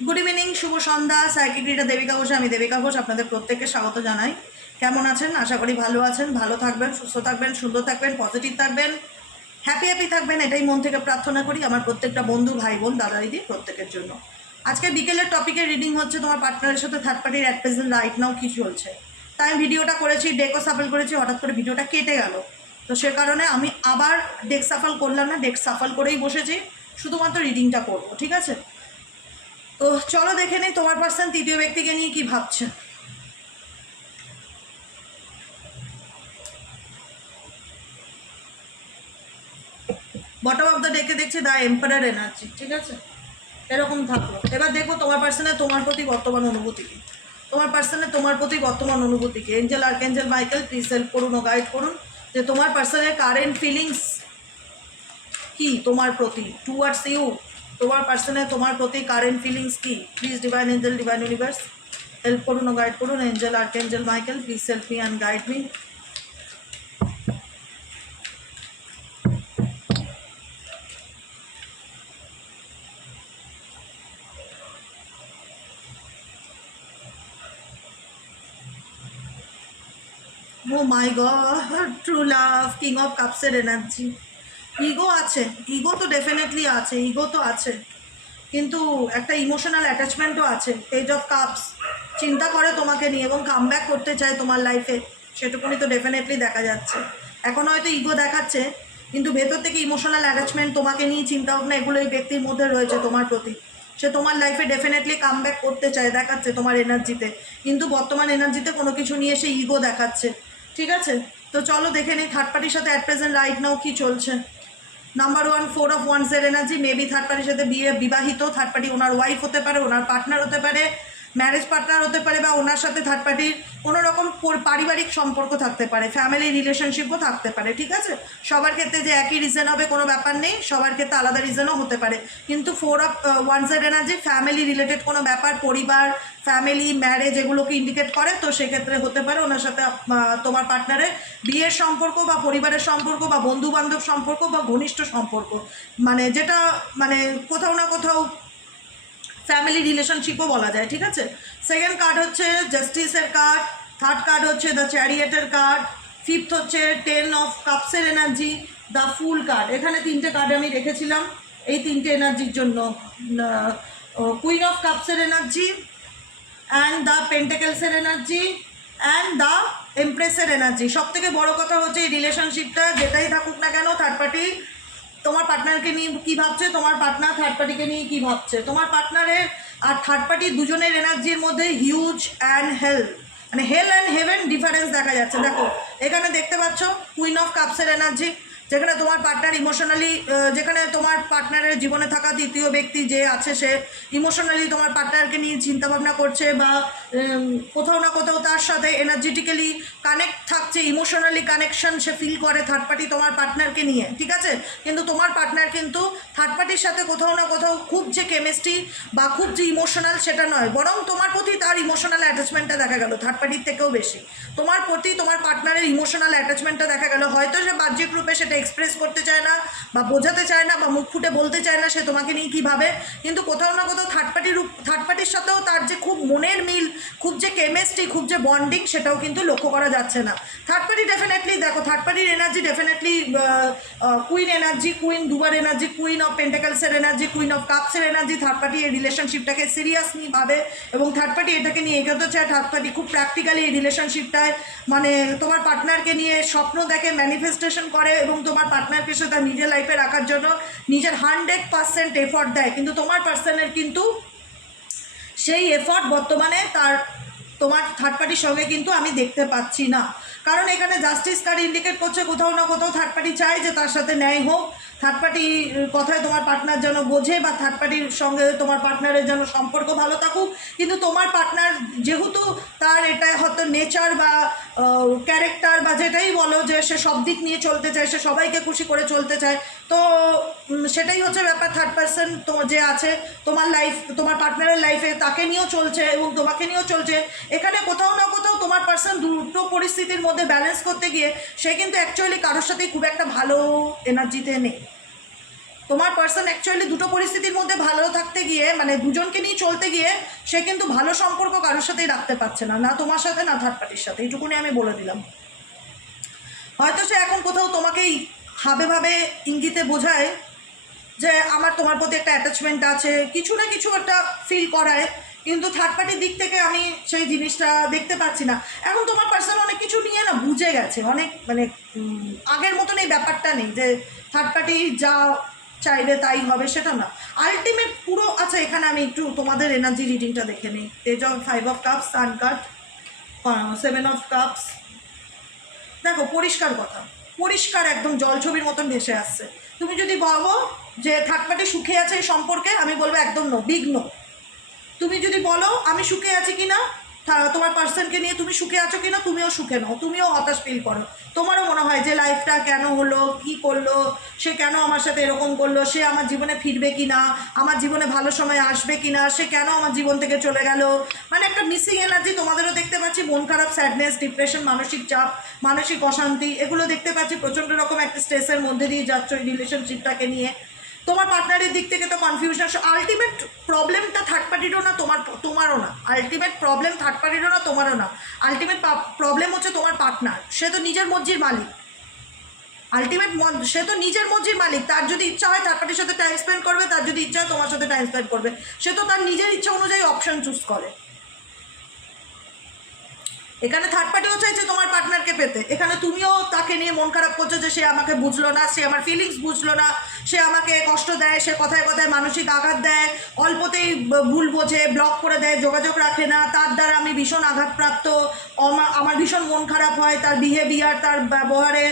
Good evening, শুভ সন্ধ্যা। Psychic reader Devika Ghosh, আমি দেবিকা ঘোষ আপনাদের প্রত্যেককে স্বাগত জানাই। কেমন আছেন? আশা করি ভালো আছেন, ভালো থাকবেন, সুস্থ থাকবেন, সুন্দর থাকবেন, পজিটিভ থাকবেন, হ্যাপি থাকবেন, এটাই মন থেকে প্রার্থনা করি আমার প্রত্যেকটা বন্ধু, ভাই বোন, দাদা দিদি প্রত্যেকের জন্য। আজকে বিকেলের টপিকের রিডিং হচ্ছে তোমার পার্টনারের সাথে থার্ড পার্টির অ্যাট প্রেজেন্ট রাইট নাও কী চলছে। তাই আমি ভিডিওটা করেছি, ডেকও সাফল করেছি, হঠাৎ করে ভিডিওটা কেটে গেল, তো সে কারণে আমি আবার ডেক সাফল করলাম না, ডেক সাফল করেই বসেছি, শুধুমাত্র রিডিংটা করবো, ঠিক আছে? তো চলো দেখে নিই তোমার পার্সন তৃতীয় ব্যক্তিকে নিয়ে কি ভাবছে। বটম অফ দ্য ডেকে দেখছি দ্য এম্পারার এনার্জি, ঠিক আছে? এরকম থাকলো। এবার দেখো তোমার পার্সনের তোমার প্রতি বর্তমান অনুভূতি কি। তোমার পার্সনের তোমার প্রতি বর্তমান অনুভূতি কি। Angel archangel Michael please help করুন ও গাইড করুন যে তোমার পার্সনের কারেন্ট ফিলিংস কি তোমার প্রতি, টুয়ার্ডস ইউ। তোমার পার্সনের তোমার প্রতি কারেন্ট ফিলিংস কি। Please divine angel, divine universe help করুন ও গাইড করুন। Angel archangel Michael please help me and guide me. Oh my god, true love, king of কাপসের এনার্জি। ইগো আছে, ইগো তো ডেফিনেটলি আছে, ইগো তো আছে, কিন্তু একটা ইমোশনাল অ্যাটাচমেন্টও আছে। পেজ অফ কাপস চিন্তা করে তোমাকে নিয়ে এবং কামব্যাক করতে চায় তোমার লাইফে, সেটুকুনি তো ডেফিনেটলি দেখা যাচ্ছে। এখন হয়তো ইগো দেখাচ্ছে, কিন্তু ভেতর থেকে ইমোশনাল অ্যাটাচমেন্ট, তোমাকে নিয়ে চিন্তাভাবনা, এগুলো এই ব্যক্তির মধ্যে রয়েছে তোমার প্রতি। সে তোমার লাইফে ডেফিনেটলি কামব্যাক করতে চায়, দেখাচ্ছে তোমার এনার্জিতে, কিন্তু বর্তমান এনার্জিতে কোনো কিছু নিয়ে সে ইগো দেখাচ্ছে, ঠিক আছে? তো চলো দেখে নিই থার্ড পার্টির সাথে অ্যাট প্রেজেন্ট রাইট নাও কী চলছে। নাম্বার ওয়ান, 4 অফ ওয়ান্সের এনার্জি। মেবি থার্ড পার্টির সাথে বিবাহিত, থার্ড পার্টি ওনার ওয়াইফ হতে পারে, ওনার পার্টনার হতে পারে, ম্যারেজ পার্টনার হতে পারে, বা ওনার সাথে থার্ড পার্টির কোনো রকম পারিবারিক সম্পর্ক থাকতে পারে, ফ্যামিলি রিলেশনশিপও থাকতে পারে, ঠিক আছে? সবার ক্ষেত্রে যে একই রিজন হবে কোনো ব্যাপার নেই, সবার ক্ষেত্রে আলাদা রিজনও হতে পারে, কিন্তু 4 অফ ওয়ান্সের এনার্জি ফ্যামিলি রিলেটেড কোনো ব্যাপার, পরিবার, ফ্যামিলি, ম্যারেজ এগুলোকে ইন্ডিকেট করে। তো সেক্ষেত্রে হতে পারে ওনার সাথে তোমার পার্টনারের বিয়ের সম্পর্ক, বা পরিবারের সম্পর্ক, বা বন্ধু বান্ধব সম্পর্ক, বা ঘনিষ্ঠ সম্পর্ক, মানে যেটা মানে কোথাও না কোথাও ফ্যামিলি রিলেশনশিপও বলা যায়, ঠিক আছে? সেকেন্ড কার্ড হচ্ছে জাস্টিসের কার্ড, থার্ড কার্ড হচ্ছে দ্য চ্যারিয়েটের কার্ড, ফিফথ হচ্ছে 10 অফ কাপসের এনার্জি, দ্য ফুল কার্ড। এখানে তিনটে কার্ড আমি রেখেছিলাম এই তিনটে এনার্জির জন্য। কুইন অফ কাপসের এনার্জি, অ্যান্ড দ্য পেন্টাকেলসের এনার্জি, অ্যান্ড দ্য এমপ্রেসের এনার্জি। সব থেকে বড় কথা হচ্ছে এই রিলেশনশিপটা যেটাই থাকুক না কেন, থার্ড পার্টি তোমার পার্টনারকে নিয়ে কী ভাবছে, তোমার পার্টনার থার্ড পার্টিকে নিয়ে কী ভাবছে। তোমার পার্টনারের আর থার্ড পার্টি দুজনের এনার্জির মধ্যে হিউজ অ্যান্ড হেল, মানে হেল অ্যান্ড হেভেন ডিফারেন্স দেখা যাচ্ছে। দেখো এখানে দেখতে পাচ্ছ কুইন অফ কাপসের এনার্জি, যেখানে তোমার পার্টনার ইমোশনালি, যেখানে তোমার পার্টনারের জীবনে থাকা তৃতীয় ব্যক্তি যে আছে সে ইমোশনালি তোমার পার্টনারকে নিয়ে চিন্তাভাবনা করছে, বা কোথাও না কোথাও তার সাথে এনার্জেটিক্যালি কানেক্ট থাকছে, ইমোশনালি কানেকশন সে ফিল করে থার্ড পার্টি তোমার পার্টনারকে নিয়ে, ঠিক আছে? কিন্তু তোমার পার্টনার কিন্তু থার্ড পার্টির সাথে কোথাও না কোথাও খুব যে কেমিস্ট্রি বা খুব যে ইমোশনাল সেটা নয়, বরং তোমার প্রতি তার ইমোশনাল অ্যাটাচমেন্টটা দেখা গেল থার্ড পার্টির থেকেও বেশি। তোমার প্রতি তোমার পার্টনারের ইমোশনাল অ্যাটাচমেন্টটা দেখা গেল, হয়তো সে বাহ্যিক রূপে সেটা এক্সপ্রেস করতে চায় না, বা বোঝাতে চায় না, বা মুখ ফুটে বলতে চায় না সে তোমাকে নিয়ে কীভাবে, কিন্তু কোথাও না কোথাও থার্ড পার্টির সাথেও তার যে খুব মনের মিল, খুব যে কেমিস্ট্রি, খুব যে বন্ডিং, সেটাও কিন্তু লক্ষ্য করা যাচ্ছে না। থার্ড পার্টি ডেফিনেটলি দেখো, থার্ড পার্টির energy definitely queen energy, queen দুবার এনার্জি, কুইন অফ পেন্টাকেলসের এনার্জি, কুইন অফ কাপসের এনার্জি। থার্ড পার্টি এই রিলেশনশিপটাকে সিরিয়াসলি ভাবে এবং থার্ড পার্টি এটাকে নিয়ে এগোতে চায়। থার্ড পার্টি খুব প্র্যাকটিক্যালি এই রিলেশনশিপটায় মানে তোমার পার্টনারকে নিয়ে স্বপ্ন দেখে, ম্যানিফেস্টেশন করে, এবং তোমার পার্টনারকে সে তার নিজের লাইফে রাখার জন্য নিজের 100% এফর্ট দেয়, কিন্তু তোমার পার্সনের কিন্তু সেই এফর্ট বর্তমানে তোমার থার্ড পার্টির সঙ্গে কিন্তু আমি দেখতে পাচ্ছি না। কারণ এখানে জাস্টিস কার্ড ইন্ডিকেট করছে কোথাও না কোথাও থার্ড পার্টি চায় যে তার সাথে ন্যায় হোক, থার্ড পার্টি কথায় তোমার পার্টনার যেন বোঝে, বা থার্ড পার্টির সঙ্গে তোমার পার্টনারের যেন সম্পর্ক ভালো থাকুক, কিন্তু তোমার পার্টনার যেহেতু তার এটা হয়তো নেচার বা ক্যারেক্টার বা যেটাই বলো, যে সে সব দিক নিয়ে চলতে চায়, সে সবাইকে খুশি করে চলতে চায়, তো সেটাই হচ্ছে ব্যাপার। থার্ড পার্সন তো যে আছে তোমার লাইফ, তোমার পার্টনারের লাইফে, তাকে নিয়েও চলছে এবং তোমাকে নিয়েও চলছে। এখানে কোথাও না কোথাও তোমার পার্সন দুটো পরিস্থিতির মধ্যে ব্যালেন্স করতে গিয়ে সে কিন্তু অ্যাকচুয়ালি কারোর সাথেই খুব একটা ভালো এনার্জিতে নেই। তোমার পার্সন অ্যাকচুয়ালি দুটো পরিস্থিতির মধ্যে ভালো থাকতে গিয়ে, মানে দুজনকে নিয়ে চলতে গিয়ে সে কিন্তু ভালো সম্পর্ক কারোর সাথেই রাখতে পারছে না, না তোমার সাথে না থার্ড পার্টির সাথে, এইটুকুনি আমি বলে দিলাম। হয়তো সে এখন কোথাও তোমাকেই হাবে ভাবে ইঙ্গিতে বোঝায় যে আমার তোমার প্রতি একটা অ্যাটাচমেন্ট আছে, কিছু না কিছু একটা ফিল করায়, কিন্তু থার্ড পার্টির দিক থেকে আমি সেই জিনিসটা দেখতে পাচ্ছি না। এখন তোমার পার্সন অনেক কিছু নিয়ে না বুঝে গেছে, অনেক মানে আগের মতন এই ব্যাপারটা নেই যে থার্ড পার্টি যা চাইবে তাই হবে, সেটা না। আলটিমেট পুরো, আচ্ছা এখানে আমি একটু তোমাদের এনার্জি রিডিংটা দেখে নিই। Page of 5 of cups, sun card, 7 of cups. দেখো পরিষ্কার কথা, পরিষ্কার একদম জলছবির মতন ভেসে আসছে। তুমি যদি বলো যে থার্ড পার্টি সুখে আছে এই সম্পর্কে, আমি বলবো একদম নো, বিগ নো। তুমি যদি বলো আমি সুখে আছি কি না, তোমার পার্সনকে নিয়ে তুমি সুখে আছো কি না, তুমিও সুখে নাও, তুমিও হতাশ ফিল করো, তোমারও মনে হয় যে লাইফটা কেন হলো, কি করলো, সে কেন আমার সাথে এরকম করলো, সে আমার জীবনে ফিরবে কি না, আমার জীবনে ভালো সময় আসবে কি না, সে কেন আমার জীবন থেকে চলে গেল, মানে একটা মিসিং এনার্জি তোমাদেরও দেখতে পাচ্ছি, মন খারাপ, স্যাডনেস, ডিপ্রেশন, মানসিক চাপ, মানসিক অশান্তি, এগুলো দেখতে পাচ্ছি। প্রচণ্ড রকম একটা স্ট্রেসের মধ্যে দিয়ে যাচ্ছ এই রিলেশনশিপটাকে নিয়ে। তোমার পার্টনারের দিক থেকে তো কনফিউশন। আলটিমেট প্রবলেমটা থার্ড পার্টিরও না, তোমারও না। আলটিমেট প্রবলেম থার্ড পার্টিরও না, তোমারও না। আলটিমেট প্রবলেম হচ্ছে তোমার পার্টনার। সে তো নিজের মর্জির মালিক। আলটিমেট সে তো নিজের মর্জির মালিক। তার যদি ইচ্ছা হয় থার্ড পার্টির সাথে টাইম স্পেন্ড করবে, তার যদি ইচ্ছা হয় তোমার সাথে টাইম স্পেন্ড করবে, সে তো তার নিজের ইচ্ছা অনুযায়ী অপশন চুজ করে। এখানে থার্ড পার্টিও চাইছে তোমার পার্টনারকে পেতে, এখানে তুমিও তাকে নিয়ে মন খারাপ করছো যে সে আমাকে বুঝলো না, সে আমার ফিলিংস বুঝলো না, সে আমাকে কষ্ট দেয়, সে কথায় কথায় মানসিক আঘাত দেয়, অল্পতেই ভুল বোঝে, ব্লক করে দেয়, যোগাযোগ রাখে না, তার দ্বারা আমি ভীষণ আঘাতপ্রাপ্ত, আমার ভীষণ মন খারাপ হয় তার বিহেভিয়ার, তার ব্যবহারে।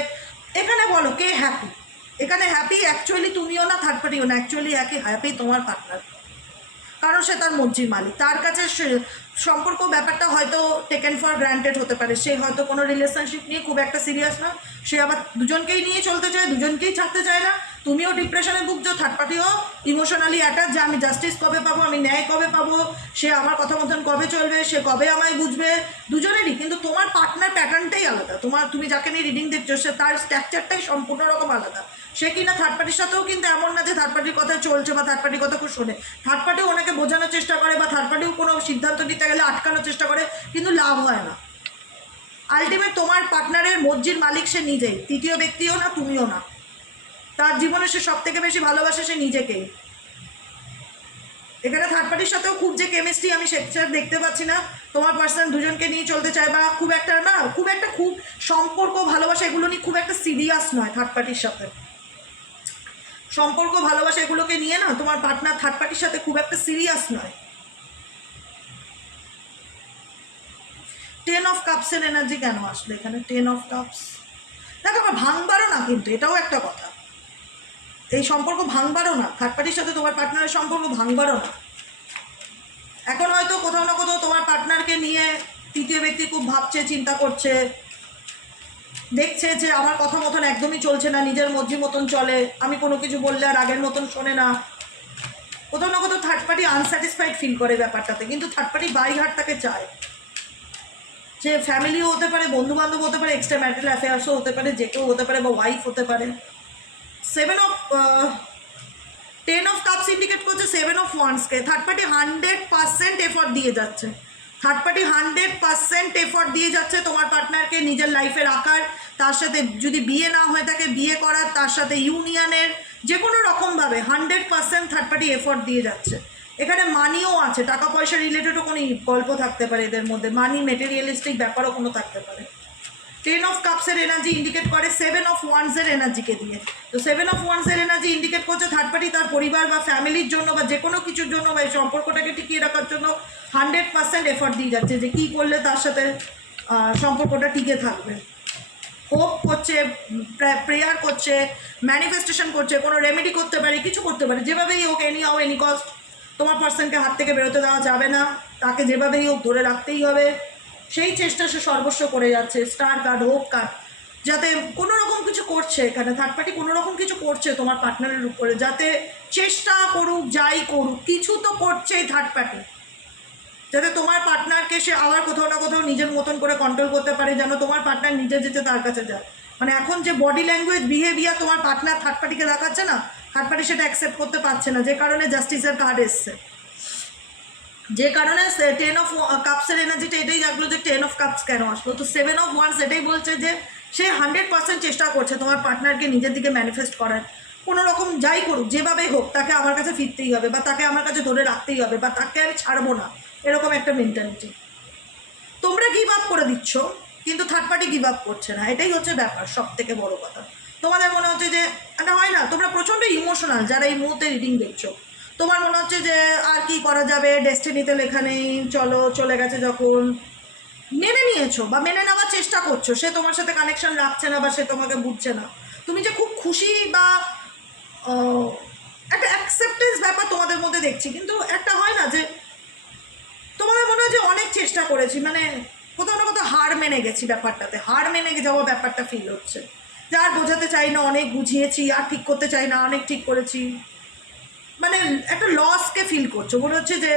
এখানে বলো কে হ্যাপি? এখানে হ্যাপি অ্যাকচুয়ালি তুমিও না, থার্ড পার্টিও না, অ্যাকচুয়ালি হ্যাপি তোমার পার্টনার। কারণ সে তার মর্জির মালিক। তার কাছে সম্পর্ক ব্যাপারটা হয়তো টেকেন ফর গ্রান্টেড হতে পারে, সে হয়তো কোনো রিলেশনশিপ নিয়ে খুব একটা সিরিয়াস না, সে আবার দুজনকেই নিয়ে চলতে চায়, দুজনকেই ছাড়তে চায় না। তুমিও ডিপ্রেশনে ভুগছো, থার্ড পার্টিও ইমোশনালি অ্যাটাচ, যে আমি জাস্টিস কবে পাবো, আমি ন্যায় কবে পাবো, সে আমার কথা মতন কবে চলবে, সে কবে আমায় বুঝবে, দুজনেরই। কিন্তু তোমার পার্টনার প্যাটার্নটাই আলাদা। তুমি যাকে নিয়ে রিডিং দেখছো সে তার স্ট্রাকচারটাই সম্পূর্ণ রকম আলাদা। সে কিনা থার্ড পার্টির সাথেও কিন্তু এমন না যে থার্ড পার্টির কথা চলছে বা থার্ড পার্টির কথা খুব শোনে। থার্ড পার্টিও ওনাকে বোঝানোর চেষ্টা করে বা থার্ড পার্টিও কোনো সিদ্ধান্ত নিতে গেলে আটকানোর চেষ্টা করে, কিন্তু লাভ হয় না। আলটিমেট তোমার পার্টনারের মর্জির মালিক সে নিজেই, তৃতীয় ব্যক্তিও না, তুমিও না। তার জীবনে সে সব থেকে বেশি ভালোবাসে সে নিজেকেই। এখানে থার্ড পার্টির সাথেও খুব যে কেমিস্ট্রি আমি সেটা দেখতে পাচ্ছি না। তোমার পার্সন দুজনকে নিয়ে চলতে চায় বা খুব একটা না, খুব সম্পর্ক ভালোবাসা এগুলো নিয়ে খুব একটা সিরিয়াস নয় থার্ড পার্টির সাথে। সম্পর্ক ভালোবাসা এগুলোকে নিয়ে না তোমার পার্টনার থার্ড পার্টির সাথে খুব একটা সিরিয়াস নয়। 10 অফ কাপসের এনার্জি কেন আসলো এখানে? 10 অফ কাপস, দেখো আমার ভাঙবারও না, কিন্তু এটাও একটা কথা, এই সম্পর্ক ভাঙবারও না, থার্ড পার্টির সাথে তোমার পার্টনারের সম্পর্ক ভাঙবারও না। এখন হয়তো কোথাও না কোথাও তোমার পার্টনারকে নিয়ে তৃতীয় ব্যক্তি খুব ভাবছে, চিন্তা করছে, দেখছে যে আমার কথা মতন একদমই চলছে না, নিজের মর্জি মতন চলে, আমি কোনো কিছু বললে আর আগের মতন শোনে না। কোথাও না কোথাও থার্ড পার্টি আনস্যাটিসফাইড ফিল করে ব্যাপারটাতে, কিন্তু থার্ড পার্টি বাই হার্ট তাকে চায়। সে ফ্যামিলিও হতে পারে, বন্ধু বান্ধব হতে পারে, এক্সট্রা ম্যারিটাল অ্যাফেয়ার্সও হতে পারে, যে কেউ হতে পারে, বা ওয়াইফ হতে পারে। 10 অফ কাপস ইন্ডিকেট করছে 7 অফ ওয়ান্সকে। থার্ড পার্টি 100% এফর্ট দিয়ে যাচ্ছে, থার্ড পার্টি 100% এফর্ট দিয়ে যাচ্ছে তোমার পার্টনারকে নিজের লাইফে রাখার, তার সাথে যদি বিয়ে না হয়ে থাকে বিয়ে করার, তার সাথে ইউনিয়নের যে কোনো রকমভাবে 100% থার্ড পার্টি এফর্ট দিয়ে যাচ্ছে। এখানে মানিও আছে, টাকা পয়সা রিলেটেডও কোনো গল্প থাকতে পারে এদের মধ্যে, মানি মেটেরিয়ালিস্টিক ব্যাপারও কোনো থাকতে পারে। 10 অফ কাপসের এনার্জি ইন্ডিকেট করে 7 অফ ওয়ান্সের এনার্জিকে দিয়ে। তো 7 অফ ওয়ান্সের এনার্জি ইন্ডিকেট করছে থার্ড পার্টি তার পরিবার বা ফ্যামিলির জন্য বা যে কোনো কিছুর জন্য বা এই সম্পর্কটাকে টিকিয়ে রাখার জন্য 100% এফর্ট দিয়ে যাচ্ছে, যে কী করলে তার সাথে সম্পর্কটা টিকে থাকবে। হোপ করছে, প্রেয়ার করছে, ম্যানিফেস্টেশন করছে, কোনো রেমেডি করতে পারে, কিছু করতে পারে, যেভাবেই হোক, এনি হাউ এনি কস্ট তোমার পার্সনকে হাত থেকে বেরোতে দেওয়া যাবে না, তাকে যেভাবেই হোক ধরে রাখতেই হবে, সেই চেষ্টা সে সর্বস্ব করে যাচ্ছে। স্টার কার্ড, হোপ কার্ড, যাতে কোনো রকম কিছু করছে, এখানে থার্ড পার্টি কোনো রকম কিছু করছে তোমার পার্টনারের উপরে, যাতে চেষ্টা করুক, যাই করুক, কিছু তো করছেই থার্ড পার্টি, যাতে তোমার পার্টনারকে সে আবার কোথাও না কোথাও নিজের মতন করে কন্ট্রোল করতে পারে, যেন তোমার পার্টনার নিজে যেতে তার কাছে যায়। মানে এখন যে বডি ল্যাঙ্গুয়েজ বিহেভিয়ার তোমার পার্টনার থার্ড পার্টিকে দেখাচ্ছে না, থার্ড পার্টি সেটা অ্যাকসেপ্ট করতে পারছে না, যে কারণে জাস্টিসের কার্ড এসছে, যে কারণে 10 অফ কাপসের এনার্জিটা এটাই লাগলো যে 10 অফ কাপস কেন আসলো। তো 7 অফ ওয়ান্স এটাই বলছে যে সে 100% চেষ্টা করছে তোমার পার্টনারকে নিজের দিকে ম্যানিফেস্ট করার, কোনো রকম যাই করুক যেভাবেই হোক তাকে আমার কাছে ফিরতেই হবে, বা তাকে আমার কাছে ধরে রাখতেই হবে, বা তাকে আমি ছাড়বো না, এরকম একটা মেন্টালিটি। তোমরা গিভ আপ করে দিচ্ছ কিন্তু থার্ড পার্টি গিভ আপ করছে না, এটাই হচ্ছে ব্যাপার, সব থেকে বড় কথা। তোমাদের মনে হচ্ছে যে এটা হয় না, তোমরা প্রচণ্ড ইমোশনাল যারা এই মুহূর্তে রিডিং দেখছো, তোমার মনে হচ্ছে যে আর কি করা যাবে, ডেস্টিনিতে লেখা নেই, চলো চলে গেছে যখন, মেনে নিয়েছো বা মেনে নেওয়ার চেষ্টা করছো, সে তোমার সাথে কানেকশন রাখছে না বা সে তোমাকে বুঝছে না, তুমি যে খুব খুশি বা একটা অ্যাকসেপ্টেন্স ব্যাপার তোমাদের মধ্যে দেখছি, কিন্তু একটা হয় না যে তোমাদের মনে হয় যে অনেক চেষ্টা করেছি, মানে কোথাও না কোথাও হার মেনে গেছি, ব্যাপারটাতে হার মেনে যাওয়া ব্যাপারটা ফিল হচ্ছে, যে আর বোঝাতে চাই না, অনেক বুঝিয়েছি, আর ঠিক করতে চাই না, অনেক ঠিক করেছি, মানে একটা লসকে ফিল করছো, মনে হচ্ছে যে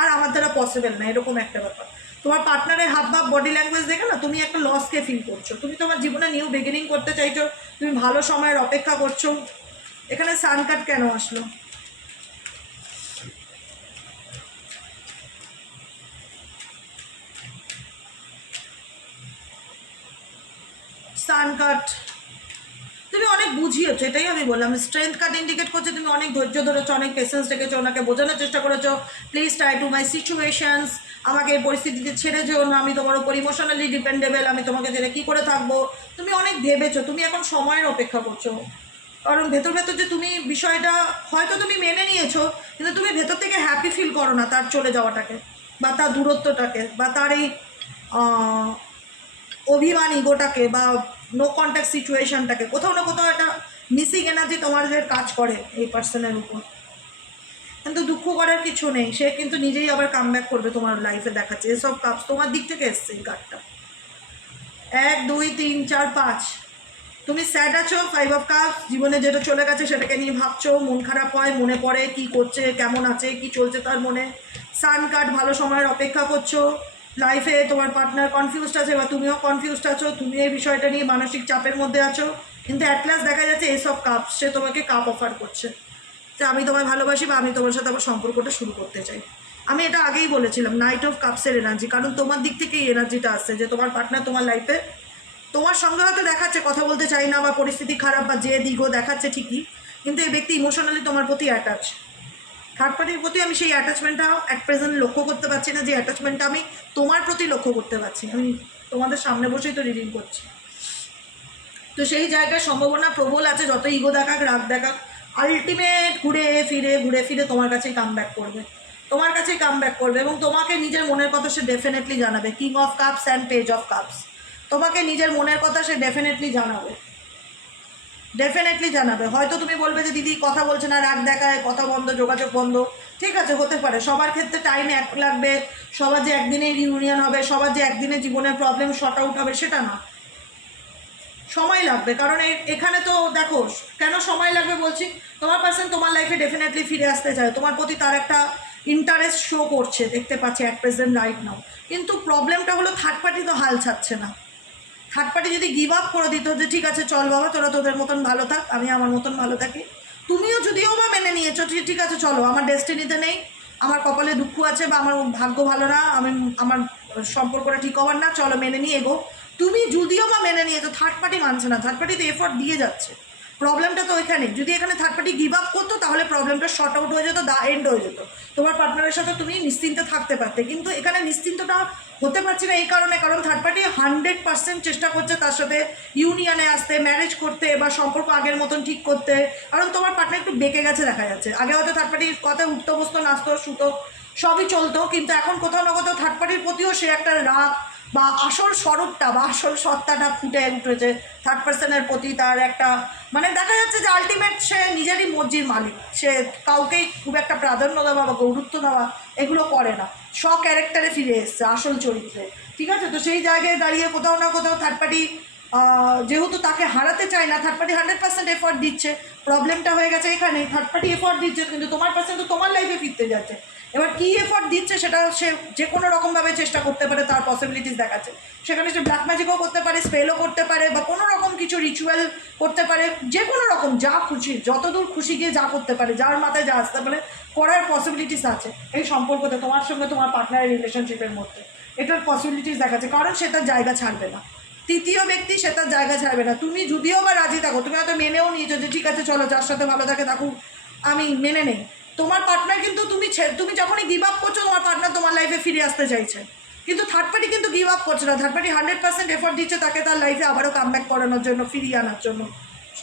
আর আমার দ্বারা পসিবল না, এরকম একটা ব্যাপার। তোমার পার্টনারের হাব ভাব বডি ল্যাঙ্গুয়েজ দেখে না তুমি একটা লসকে ফিল করছো, তুমি তোমার জীবনে নিউ বিগিনিং করতে চাইছো, তুমি ভালো সময়ের অপেক্ষা করছো। এখানে সান কার্ড কেন আসলো? সান কার্ড, তুমি অনেক বুঝিয়েছো, এটাই আমি বললাম। স্ট্রেংথ কার্ড ইন্ডিকেট করছে তুমি অনেক ধৈর্য ধরেছো, অনেক পেশেন্স রেখেছো, ওনাকে বোঝানোর চেষ্টা করেছো, please try to my situations, আমাকে এই পরিস্থিতিতে ছেড়ে যেও না, আমি তোমার উপর ইমোশনালি ডিপেন্ডেবল, আমি তোমাকে ছেড়ে কী করে থাকবো। তুমি অনেক ভেবেছো, তুমি এখন সময়ের অপেক্ষা করছো, কারণ ভেতর ভেতর যে তুমি বিষয়টা হয়তো তুমি মেনে নিয়েছো, কিন্তু তুমি ভেতর থেকে হ্যাপি ফিল করো না তার চলে যাওয়াটাকে, বা তার দূরত্বটাকে, বা তার এই অভিমান ইগোটাকে, বা নো কন্ট্যাক্ট সিচুয়েশনটাকে, কোথাও না কোথাও একটা মিসিং এনার্জি তোমাদের কাজ করে এই পার্সনের উপর। কিন্তু দুঃখ করার কিছু নেই, সে কিন্তু নিজেই আবার কাম ব্যাক করবে তোমার লাইফে, দেখাচ্ছে এসব কাজ তোমার দিক থেকে এসছে এই কার্ডটা। 1 2 3 4 5, তুমি স্যাড আছো, 5 অফ কাপস, জীবনে যেটা চলে গেছে সেটাকে নিয়ে ভাবছো, মন খারাপ হয়, মনে পড়ে কী করছে, কেমন আছে, কি চলছে তার মনে। সান কার্ড, ভালো সময়ের অপেক্ষা করছো, লাইফে তোমার পার্টনার কনফিউজড আছে বা তুমিও কনফিউজড আছো, তুমি এই বিষয়টা নিয়ে মানসিক চাপের মধ্যে আছো, কিন্তু অ্যাট লাস্ট দেখা যাচ্ছে এসব কাপস, সে তোমাকে কাপ অফার করছে যে আমি তোমায় ভালোবাসি বা আমি তোমার সাথে আবার সম্পর্কটা শুরু করতে চাই। আমি এটা আগেই বলেছিলাম, নাইট অফ কাপসের এনার্জি, কারণ তোমার দিক থেকে এই এনার্জিটা আসছে যে তোমার পার্টনার তোমার লাইফে তোমার সঙ্গে হয়তো দেখাচ্ছে কথা বলতে চাই না, বা পরিস্থিতি খারাপ, বা যে দিকও দেখাচ্ছে ঠিকই, কিন্তু এই ব্যক্তি ইমোশনালি তোমার প্রতি অ্যাটাচ। থার্ড পার্টির প্রতি আমি সেই অ্যাটাচমেন্টটা অ্যাট প্রেজেন্ট লক্ষ্য করতে পারছি না, যে অ্যাটাচমেন্টটা আমি তোমার প্রতি লক্ষ্য করতে পারছি, আমি তোমাদের সামনে বসেই তো রিডিং করছি। তো সেই জায়গায় সম্ভাবনা প্রবল আছে, যত ইগো দেখাক, রাগ দেখাক, আলটিমেট ঘুরে ফিরে তোমার কাছেই কাম ব্যাক করবে, তোমার কাছেই কাম ব্যাক করবে, এবং তোমাকে নিজের মনের কথা সে ডেফিনেটলি জানাবে। King of cups and page of cups, তোমাকে নিজের মনের কথা সে ডেফিনেটলি জানাবে, ডেফিনেটলি জানাবে। হয়তো তুমি বলবে যে দিদি কথা বলছে না, রাগ দেখায়, কথা বন্ধ, যোগাযোগ বন্ধ, ঠিক আছে, হতে পারে, সবার ক্ষেত্রে টাইম এক লাগবে, সবার যে একদিনে রিউনিয়ন হবে, সবার যে একদিনে জীবনের প্রবলেম শর্ট আউট হবে সেটা না, সময় লাগবে। কারণ এখানে তো দেখো কেন সময় লাগবে বলছি, তোমার পার্সন তোমার লাইফে ডেফিনেটলি ফিরে আসতে চায়, তোমার প্রতি তার একটা ইন্টারেস্ট শো করছে, দেখতে পাচ্ছে অ্যাট প্রেজেন্ট রাইট নাও। কিন্তু প্রবলেমটা হলো থার্ড পার্টি তো হাল ছাড়ছে না। থার্ড পার্টি যদি গিভ আপ করে দিত যে ঠিক আছে চল বাবা, তোরা তোদের মতন ভালো থাক, আমি আমার মতন ভালো থাকি, তুমিও যদিও বা মেনে নিয়েছো ঠিক আছে চলো, আমার ডেস্টিনিতে নেই, আমার কপালে দুঃখ আছে, বা আমার ভাগ্য ভালো না, আমি আমার সম্পর্কটা ঠিক হওয়ার না, চলো মেনে নিয়ে এগো, তুমি যদিও বা মেনে নিয়েছো, থার্ড পার্টি মানছে না, থার্ড পার্টি তো এফোর্ট দিয়ে যাচ্ছে। প্রবলেমটা তো এখানে, যদি এখানে থার্ড পার্টি গিভ আপ করতো তাহলে প্রবলেমটা শর্ট আউট হয়ে যেত, দা এন্ড হয়ে যেত, তোমার পার্টনারের সাথে তুমি নিশ্চিন্তে থাকতে পারতে। কিন্তু এখানে নিশ্চিন্তটা হতে পারছি না এই কারণে, কারণ থার্ড পার্টি 100% চেষ্টা করছে তার সাথে ইউনিয়নে আসতে, ম্যারেজ করতে, বা সম্পর্ক আগের মতন ঠিক করতে, কারণ তোমার পার্টনার একটু বেঁকে গেছে দেখা যাচ্ছে। আগে হয়তো থার্ড পার্টির কথা উঠতো বসতো, নাচতো, শুতো, সবই চলতো, কিন্তু এখন কোথাও না কোথাও থার্ড পার্টির প্রতিও সে একটা রাগ, বা আসল স্বরূপটা বা আসল সত্তাটা ফুটে উঠেছে থার্ড পার্সনের প্রতি, তার একটা মানে দেখা যাচ্ছে যে আলটিমেট সে নিজেরই মর্জির মালিক, সে কাউকেই খুব একটা প্রাধান্য দেওয়া বা গুরুত্ব দেওয়া এগুলো করে না, ক্যারেক্টারে ফিরে এসছে, আসল চরিত্রে, ঠিক আছে। তো সেই জায়গায় দাঁড়িয়ে কোথাও না কোথাও থার্ড পার্টি যেহেতু তাকে হারাতে চায় না, থার্ড পার্টি 100% এফোর্ট দিচ্ছে, প্রবলেমটা হয়ে গেছে এখানে, থার্ড পার্টি এফোর্ট দিচ্ছে কিন্তু তোমার পার্সন তো তোমার লাইফে ফিরতে যাচ্ছে, এবার কী এফর্ট দিচ্ছে সেটা সে যে কোনো রকমভাবে চেষ্টা করতে পারে, তার পসিবিলিটিস দেখাচ্ছে। সেখানে সে ব্ল্যাক ম্যাজিকও করতে পারে, স্পেলও করতে পারে, বা কোনো রকম কিছু রিচুয়াল করতে পারে, যে কোনো রকম যা খুশি, যতদূর খুশি গিয়ে যা করতে পারে, যার মাথায় যা আসতে পারে করার পসিবিলিটিস আছে এই সম্পর্কতে, তোমার সঙ্গে তোমার পার্টনারের রিলেশনশিপের মধ্যে এটার পসিবিলিটিস দেখাচ্ছে। কারণ সে তার জায়গা ছাড়বে না, তৃতীয় ব্যক্তি সে তার জায়গা ছাড়বে না। তুমি যদিও বা রাজি থাকো, তুমি হয়তো মেনেও নিয়েছো যে ঠিক আছে চলো যার সাথে ভালো থাকে থাকুক, আমি মেনে নেই, তোমার পার্টনার কিন্তু তুমি যখনই গিভ আপ করছো তোমার পার্টনার তোমার লাইফে ফিরে আসতে চাইছে, কিন্তু থার্ড পার্টি কিন্তু গিভ আপ করছে না। থার্ড পার্টি 100% এফর্ট দিচ্ছে তাকে তার লাইফে আবারও কামব্যাক করানোর জন্য, ফিরিয়ে আনার জন্য।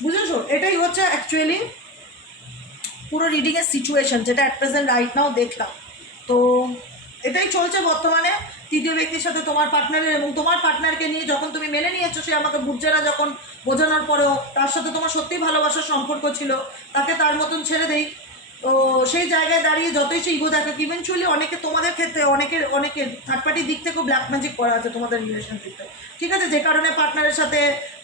বুঝেছো? এটাই হচ্ছে অ্যাকচুয়ালি পুরো রিডিংয়ের সিচুয়েশন, যেটা অ্যাট প্রেজেন্ট রাইট নাও দেখলাম। তো এটাই চলছে বর্তমানে তৃতীয় ব্যক্তির সাথে তোমার পার্টনারের, এবং তোমার পার্টনারকে নিয়ে যখন তুমি মেনে নিয়েছো, সে আমাকে বুঝছে না যখন বোঝানোর পরেও তার সাথে তোমার সত্যিই ভালোবাসার সম্পর্ক ছিল, তাকে তার মতন ছেড়ে দেই। তো সেই জায়গায় দাঁড়িয়ে যতই সে ইগো দেখে, ইভেনচুয়ালি অনেকে তোমাদের ক্ষেত্রে অনেকের থার্ড পার্টির দিক থেকেও ব্ল্যাক ম্যাজিক করা আছে তোমাদের রিলেশনশিপে, ঠিক আছে, যে কারণে পার্টনারের সাথে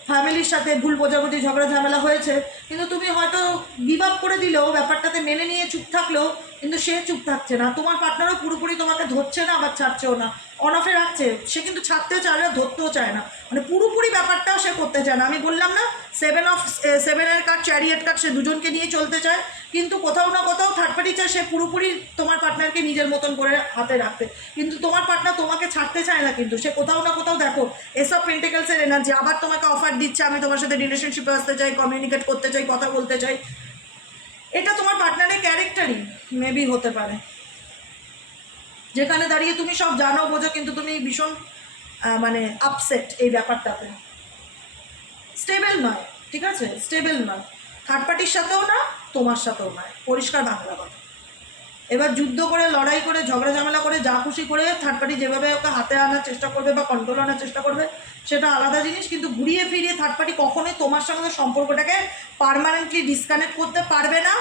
ফ্যামিলির সাথে ভুল বোঝাবুঝি ঝগড়া ঝামেলা হয়েছে। কিন্তু তুমি হয়তো গিভ আপ করে দিলেও, ব্যাপারটাতে মেনে নিয়ে চুপ থাকলেও, কিন্তু সে চুপ থাকছে না, তোমার পার্টনারও পুরোপুরি তোমাকে ধরছে না আবার ছাড়ছেও না, অন অফে রাখছে। সে কিন্তু ছাড়তেও চায় না, ধরতেও চায় না, মানে পুরোপুরি ব্যাপারটাও সে করতে চায় না। আমি বললাম না, সেভেনের কার্ড, চ্যারিয়েট কার্ড, সে দুজনকে নিয়ে চলতে চায়, কিন্তু কোথাও না কোথাও থার্ড পার্টি চায় সে পুরোপুরি তোমার পার্টনারকে নিজের মতন করে হাতে রাখতে, কিন্তু তোমার পার্টনার তোমাকে ছাড়তে চায় না। কিন্তু সে কোথাও না কোথাও দেখো এসব পেন্টিকেলসের এনার্জি আবার তোমাকে অফার দিচ্ছে, আমি তোমার সাথে রিলেশনশিপে আসতে চাই, কমিউনিকেট করতে চাই, কথা বলতে চাই। এটা তোমার পার্টনারের ক্যারেক্টারই মেবি হতে পারে, যেখানে দাঁড়িয়ে তুমি সব জানো বোঝো, কিন্তু তুমি ভীষণ মানে আপসেট এই ব্যাপারটাতে, স্টেবল নয়, ঠিক আছে, স্টেবল নয়, থার্ড পার্টির সাথেও না, তোমার সাথেও নয়, পরিষ্কার বাংলা কথা। এবার যুদ্ধ করে, লড়াই করে, ঝগড়া ঝামেলা করে, যা খুশি করে থার্ড পার্টি যেভাবে ওকে হাতে আনার চেষ্টা করবে বা কন্ট্রোল আনার চেষ্টা করবে সেটা আলাদা জিনিস, কিন্তু ঘুরিয়ে ফিরিয়ে থার্ড পার্টি কখনোই তোমার সঙ্গে সম্পর্কটাকে পার্মানেন্টলি ডিসকানেক্ট করতে পারবে না,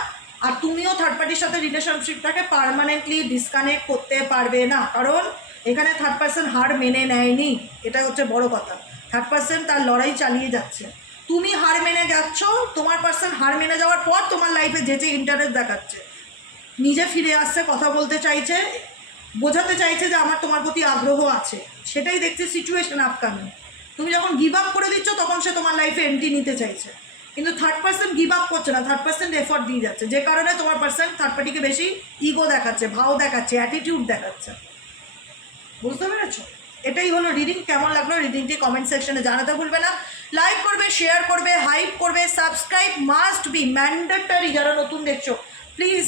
আর তুমিও থার্ড পার্টির সাথে রিলেশনশিপটাকে পার্মানেন্টলি ডিসকানেক্ট করতে পারবে না। কারণ এখানে থার্ড পার্সন হার মেনে নেয়নি, এটা হচ্ছে বড় কথা। থার্ড পার্সন তার লড়াই চালিয়ে যাচ্ছে, তুমি হার মেনে যাচ্ছ, তোমার পার্সন হার মেনে যাওয়ার পর তোমার লাইফে যে ইন্টারেস্ট দেখাচ্ছে, নিজে ফিরে আসছে, কথা বলতে চাইছে, বোঝাতে চাইছে যে আমার তোমার প্রতি আগ্রহ আছে, সেটাই দেখছে সিচুয়েশন আপকামিং। তুমি যখন গিভ আপ করে দিচ্ছ তখন সে তোমার লাইফে এন্ট্রি নিতে চাইছে, কিন্তু থার্ড পার্সন গিভ আপ করছে না, থার্ড পার্সন এফর্ট দিয়ে যাচ্ছে, যে কারণে তোমার পার্সন থার্ড পার্টিকে বেশি ইগো দেখাচ্ছে, ভাও দেখাচ্ছে, অ্যাটিটিউড দেখাচ্ছে। বুঝতে পেরেছো? এটাই হলো রিডিং। কেমন লাগলো রিডিংটি কমেন্ট সেকশনে জানাতে ভুলবে না। লাইক করবে, শেয়ার করবে, হাইপ করবে, সাবস্ক্রাইব মাস্ট বি ম্যান্ডেটরি। যারা নতুন দেখছো প্লিজ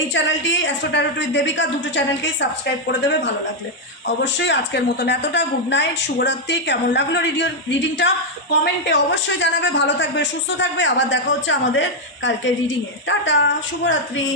এই চ্যানেলটি অ্যাস্ট্রো ট্যারোট উইথ দেবিকা, দুটো চ্যানেলকেই সাবস্ক্রাইব করে দেবে ভালো লাগলে। অবশ্যই আজকের মতন এতটা, গুড নাইট, শুভরাত্রি। কেমন লাগলো রিডিংটা কমেন্টে অবশ্যই জানাবে। ভালো থাকবে, সুস্থ থাকবে, আবার দেখা হচ্ছে আমাদের কালকের রিডিংয়ে। টাটা, শুভরাত্রি।